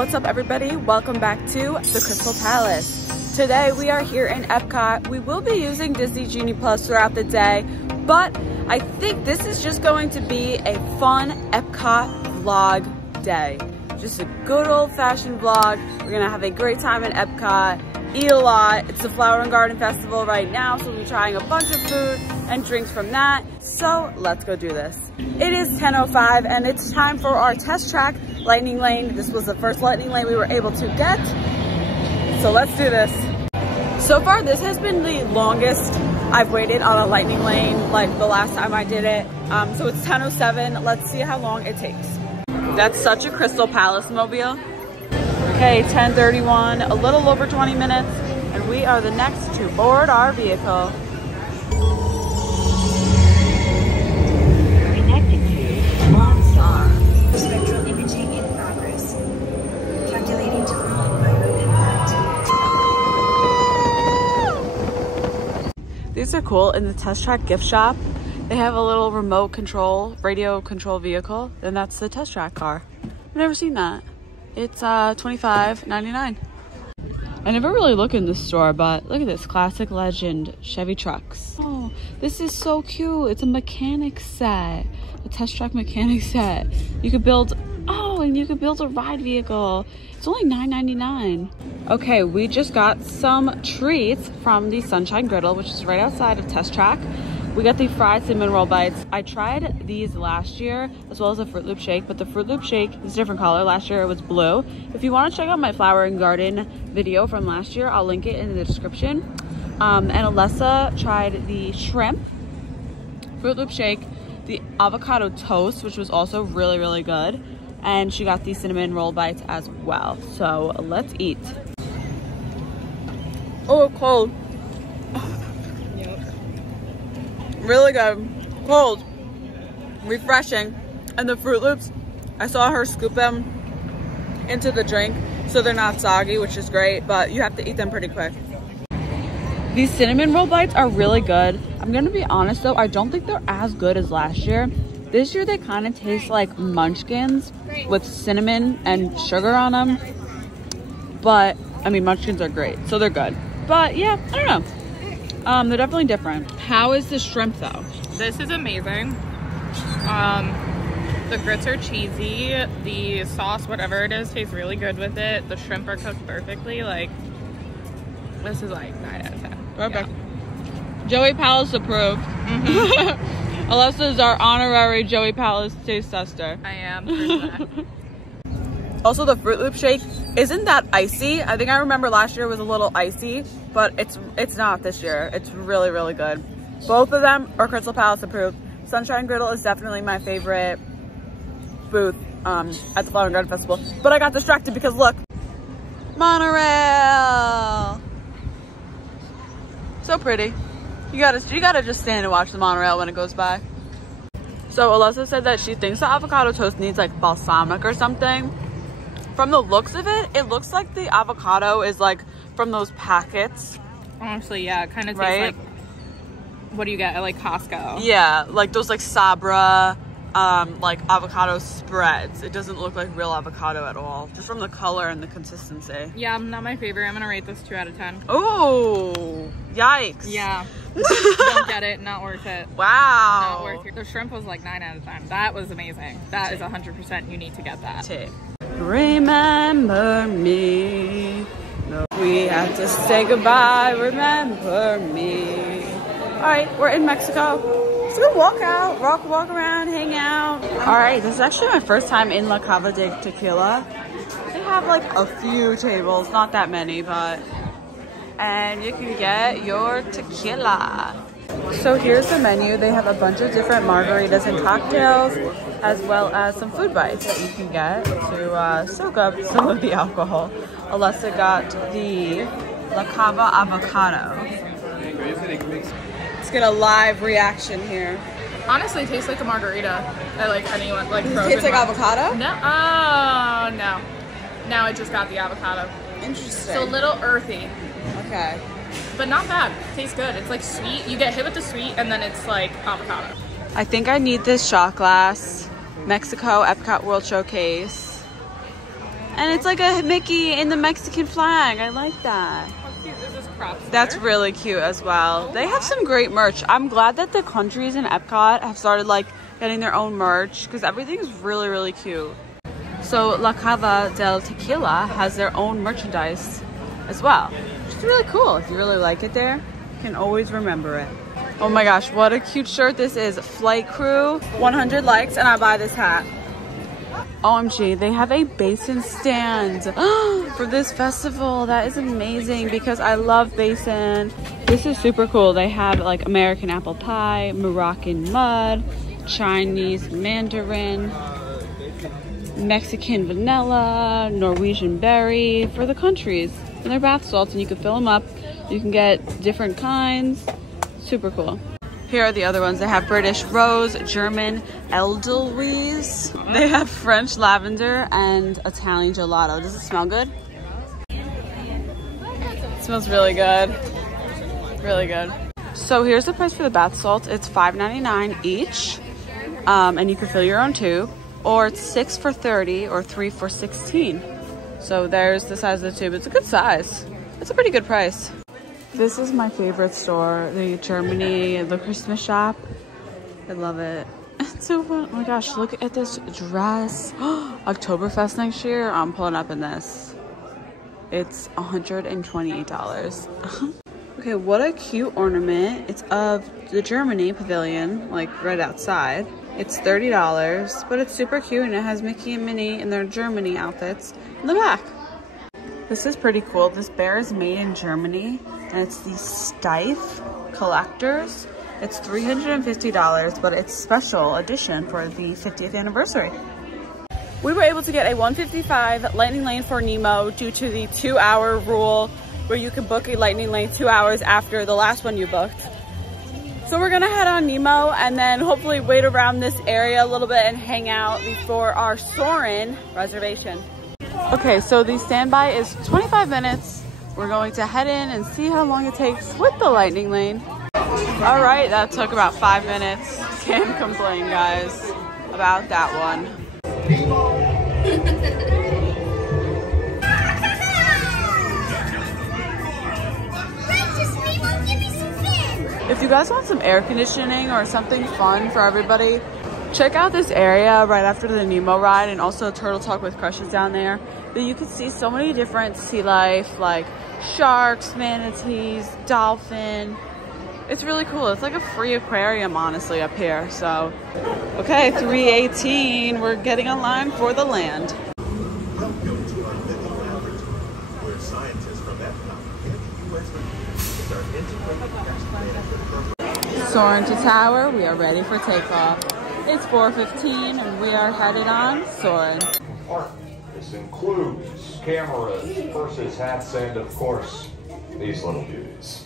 What's up, everybody? Welcome back to the Krystal Palace. Today we are here in Epcot. We will be using Disney Genie Plus throughout the day, but I think this is just going to be a fun Epcot vlog day. Just a good old-fashioned vlog. We're gonna have a great time in Epcot, eat a lot. It's the Flower and Garden Festival right now, so we'll be trying a bunch of food and drinks from that. So let's go do this. It is 10:05 and it's time for our test track lightning lane. This was the first lightning lane we were able to get. So let's do this. So far, this has been the longest I've waited on a lightning lane, like the last time I did it. So it's 10:07. Let's see how long it takes. That's such a Krystal Palace mobile. Okay, 10:31, a little over 20 minutes, and we are the next to board our vehicle. Connecting to OnStar. Spectral imaging in progress. Calculating total environment impact. These are cool. In the Test Track gift shop, they have a little remote control, radio control vehicle, and that's the Test Track car. I've never seen that. It's $25.99. I never really look in this store, but look at this classic legend Chevy trucks. Oh, this is so cute. It's a mechanic set, a Test Track mechanic set. You could build, and you could build a ride vehicle. It's only $9.99. Okay, we just got some treats from the Sunshine Griddle, which is right outside of Test Track. We got the fried cinnamon roll bites. I tried these last year, as well as a Fruit Loop shake, but the Fruit Loop shake is a different color. Last year it was blue. If you want to check out my Flower and Garden video from last year, I'll link it in the description. And Alessa tried the shrimp Fruit Loop shake, the avocado toast, which was also really, really good. And she got the cinnamon roll bites as well. So let's eat. Oh, cold. Really good, cold, refreshing. And the Fruit Loops, I saw her scoop them into the drink so they're not soggy, which is great, but you have to eat them pretty quick. These cinnamon roll bites are really good. I'm gonna be honest though, I don't think they're as good as last year. This year they kind of taste like munchkins with cinnamon and sugar on them. But I mean, munchkins are great, so they're good. But yeah, I don't know. They're definitely different. How is the shrimp though? This is amazing. The grits are cheesy. The sauce, whatever it is, tastes really good with it. The shrimp are cooked perfectly. Like, this is like 9 out of 10. Perfect. Yeah. Joey Palace approved. Mm-hmm. Alessa is our honorary Joey Palace taste tester. I am for that. Also, the Fruit Loop shake isn't that icy. I think I remember last year was a little icy, but it's not this year. It's really, really good. Both of them are Krystal Palace approved. Sunshine Griddle is definitely my favorite booth at the Flower and Garden Festival. But I got distracted because look, monorail. So pretty. You gotta just stand and watch the monorail when it goes by. So Alessa said that she thinks the avocado toast needs like balsamic or something. From the looks of it, it looks like the avocado is like from those packets. Honestly, yeah, it kind of tastes right? like, what do you get at like Costco? Yeah, like those like Sabra, like avocado spreads. It doesn't look like real avocado at all, just from the color and the consistency. Yeah, not my favorite. I'm gonna rate this 2 out of 10. Oh, yikes. Yeah. Don't get it, not worth it. Wow. Not worth it. The shrimp was like 9 out of 10. That was amazing. That is 100%. You need to get that. Tip. Remember me. No, we have to say goodbye. Remember me. All right, we're in Mexico. Let's go walk out, walk around, hang out. All right, this is actually my first time in La Cava de Tequila. They have like a few tables, not that many, but, and you can get your tequila. So here's the menu. They have a bunch of different margaritas and cocktails, as well as some food bites that you can get to soak up some of the alcohol. Alessa got the La Cava avocado. Let's get a live reaction here. Honestly, it tastes like a margarita. I like anyone like. Does it taste like avocado? No. Oh no. Now I just got the avocado. Interesting. So a little earthy. Okay. But not bad. Tastes good. It's like sweet. You get hit with the sweet and then it's like avocado. I think I need this shot glass. Mexico Epcot World Showcase. And it's like a Mickey in the Mexican flag. I like that. How cute is this crop sweater? That's really cute as well. They have some great merch. I'm glad that the countries in Epcot have started like getting their own merch because everything's really, really cute. So La Cava del Tequila has their own merchandise as well, which is really cool. If you really like it there, you can always remember it. Oh my gosh, what a cute shirt this is. Flight Crew, 100 likes, and I buy this hat. OMG, they have a basin stand for this festival. That is amazing because I love basin. This is super cool. They have like American apple pie, Moroccan mud, Chinese mandarin, Mexican vanilla, Norwegian berry for the countries. And they're bath salts and you can fill them up. You can get different kinds. Super cool. Here are the other ones. They have British rose, German Edelweiss. They have French lavender and Italian gelato. Does it smell good? It smells really good. Really good. So here's the price for the bath salts. It's $5.99 each. And you can fill your own tube. Or it's 6 for $30 or 3 for $16. So there's the size of the tube. It's a good size. It's a pretty good price. This is my favorite store, the Germany, the Christmas shop. I love it. It's so fun. Oh my gosh, look at this dress. Oktoberfest next year, I'm pulling up in this. It's $128. Okay, what a cute ornament. It's of the Germany pavilion, like right outside. It's $30, but it's super cute and it has Mickey and Minnie in their Germany outfits in the back. This is pretty cool. This bear is made in Germany and it's the Steiff collectors. It's $350, but it's special edition for the 50th anniversary. We were able to get a 155 lightning lane for Nemo due to the 2-hour rule where you can book a lightning lane 2 hours after the last one you booked. So we're gonna head on Nemo and then hopefully wait around this area a little bit and hang out before our Soarin reservation. Okay, so the standby is 25 minutes. We're going to head in and see how long it takes with the lightning lane. All right, that took about 5 minutes. Can't complain, guys, about that one. If you guys want some air conditioning or something fun for everybody, check out this area right after the Nemo ride and also Turtle Talk with Crush is down there. But you can see so many different sea life like sharks, manatees, dolphin. It's really cool. It's like a free aquarium, honestly, up here. So, okay, 3:18. We're getting online for the land. Welcome to our living laboratory, where scientists from Epcot and the U.S. are integrating Soarin' to tower. We are ready for takeoff. It's 4:15 and we are headed on Soarin'. Art. This includes cameras, purses, hats, and of course, these little beauties.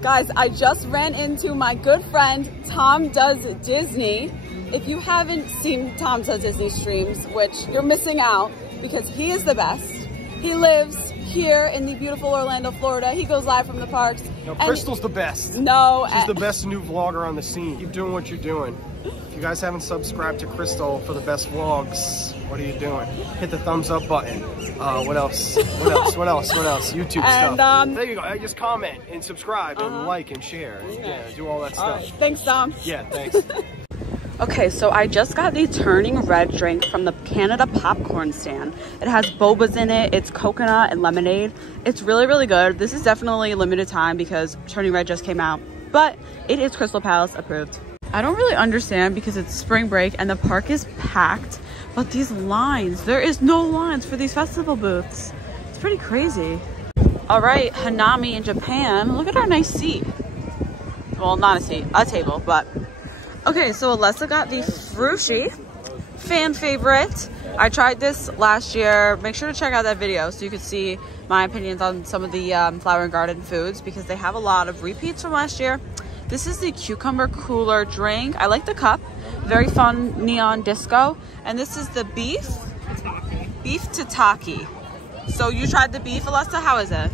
Guys, I just ran into my good friend Tom Does Disney. If you haven't seen Tom Does Disney streams, which you're missing out because he is the best. He lives here in the beautiful Orlando, Florida. He goes live from the parks. No, Krystal's the best. No. She's the best new vlogger on the scene. Keep doing what you're doing. If you guys haven't subscribed to Krystal for the best vlogs, what are you doing? Hit the thumbs up button. What else? What else? What else? What else? YouTube stuff. There you go. Just comment and subscribe and like and share. And, yeah, do all that stuff. All right. Thanks, Tom. Yeah, thanks. Okay, so I just got the Turning Red drink from the Canada popcorn stand. It has bobas in it. It's coconut and lemonade. It's really, really good. This is definitely limited time because Turning Red just came out, but it is Krystal Palace approved. I don't really understand because it's spring break and the park is packed, but these lines, there is no lines for these festival booths. It's pretty crazy. All right, Hanami in Japan. Look at our nice seat. Well, not a seat, a table, but. Okay, so Alessa got the Frushi, fan favorite. I tried this last year. Make sure to check out that video so you can see my opinions on some of the flower and garden foods because they have a lot of repeats from last year. This is the cucumber cooler drink. I like the cup. Very fun neon disco. And this is the beef tataki. So you tried the beef, Alessa? How is it?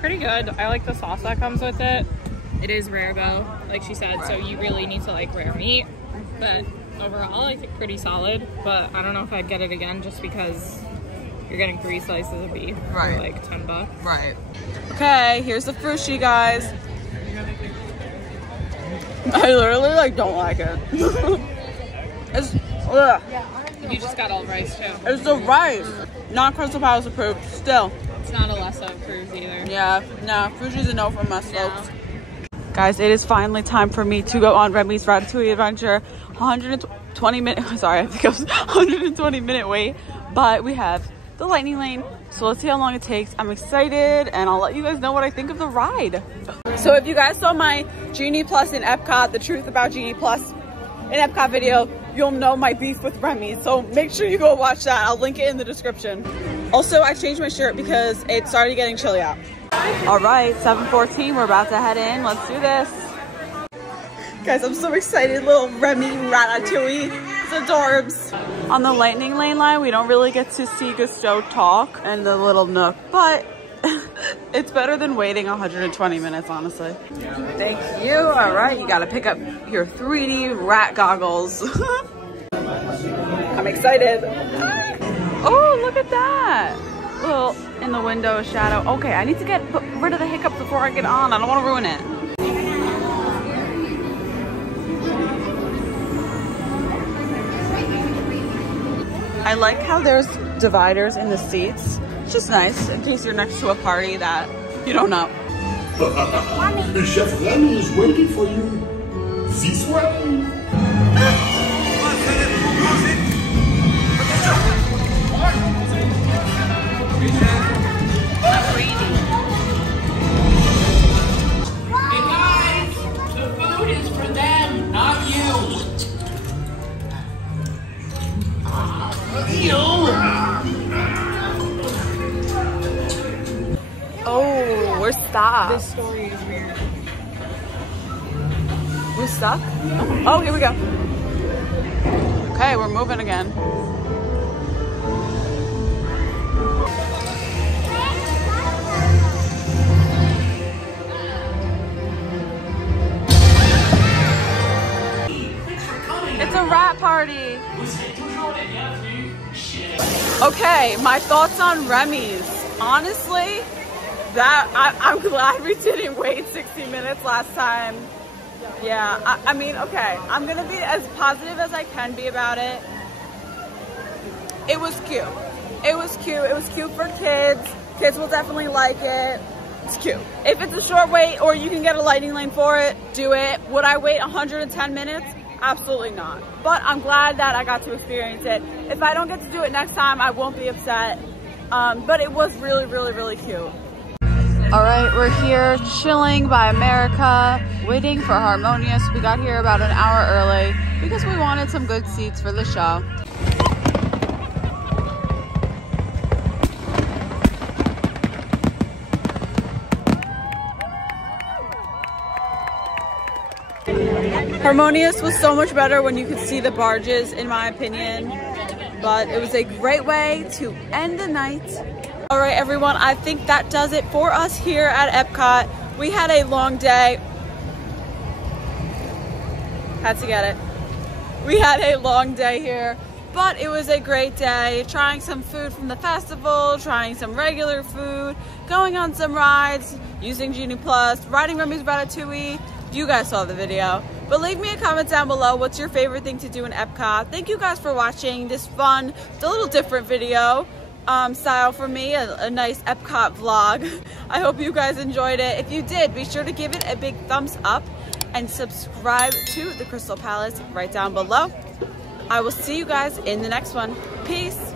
Pretty good. I like the sauce that comes with it. It is rare though, like she said, so you really need to like rare meat. But overall, I think pretty solid. But I don't know if I'd get it again just because you're getting 3 slices of beef for like $10. Right. Okay, here's the frushi, guys. I literally like don't like it. It's ugh. You just got all rice too. It's the rice. Not Krystal Palace approved. Still. It's not a Alessa approved either. Yeah, no, Fuji's a no from us, folks. Guys, it is finally time for me to go on Remy's Ratatouille adventure. 120 minute, sorry, I think it was 120 minute wait, but we have the lightning lane, so let's see how long it takes. I'm excited, and I'll let you guys know what I think of the ride. So if you guys saw my Genie Plus in Epcot, the truth about Genie Plus in Epcot video, you'll know my beef with Remy, so make sure you go watch that. I'll link it in the description. Also, I changed my shirt because it started getting chilly out. All right, 7:14, we're about to head in. Let's do this. Guys, I'm so excited. Little Remy Ratatouille. It's adorbs. On the lightning lane line, we don't really get to see Gusteau talk and the little nook, but it's better than waiting 120 minutes, honestly. Thank you. All right, you gotta pick up your 3D rat goggles. I'm excited. Oh, look at that. Little in the window shadow. Okay, I need to put rid of the hiccups before I get on. I don't want to ruin it. I like how there's dividers in the seats. It's just nice in case you're next to a party that you don't know. Chef Remy is waiting for you. This way. Hey guys, the food is for them, not you. Oh, we're stopped. This story is weird. We're stuck? Oh, here we go. Okay, we're moving again. It's a rat party. Okay, my thoughts on Remy's. Honestly, I'm glad we didn't wait 60 minutes last time. Yeah, I mean, okay, I'm gonna be as positive as I can be about it. It was cute. It was cute. It was cute for kids. Kids will definitely like it. It's cute. If it's a short wait or you can get a lightning lane for it, do it. Would I wait 110 minutes? Absolutely not. But I'm glad that I got to experience it. If I don't get to do it next time, I won't be upset. But it was really, really, really cute. All right, we're here chilling by America, waiting for Harmonious. We got here about an hour early because we wanted some good seats for the show. Harmonious was so much better when you could see the barges, in my opinion, but it was a great way to end the night. All right, everyone, I think that does it for us here at Epcot. We had a long day. Had to get it. We had a long day here, but it was a great day. Trying some food from the festival, trying some regular food, going on some rides, using Genie Plus, riding Remy's Ratatouille. You guys saw the video, but leave me a comment down below. What's your favorite thing to do in Epcot? Thank you guys for watching this fun, a little different video style for me, a nice Epcot vlog. I hope you guys enjoyed it. If you did, be sure to give it a big thumbs up and subscribe to the Krystal Palace right down below. I will see you guys in the next one. Peace.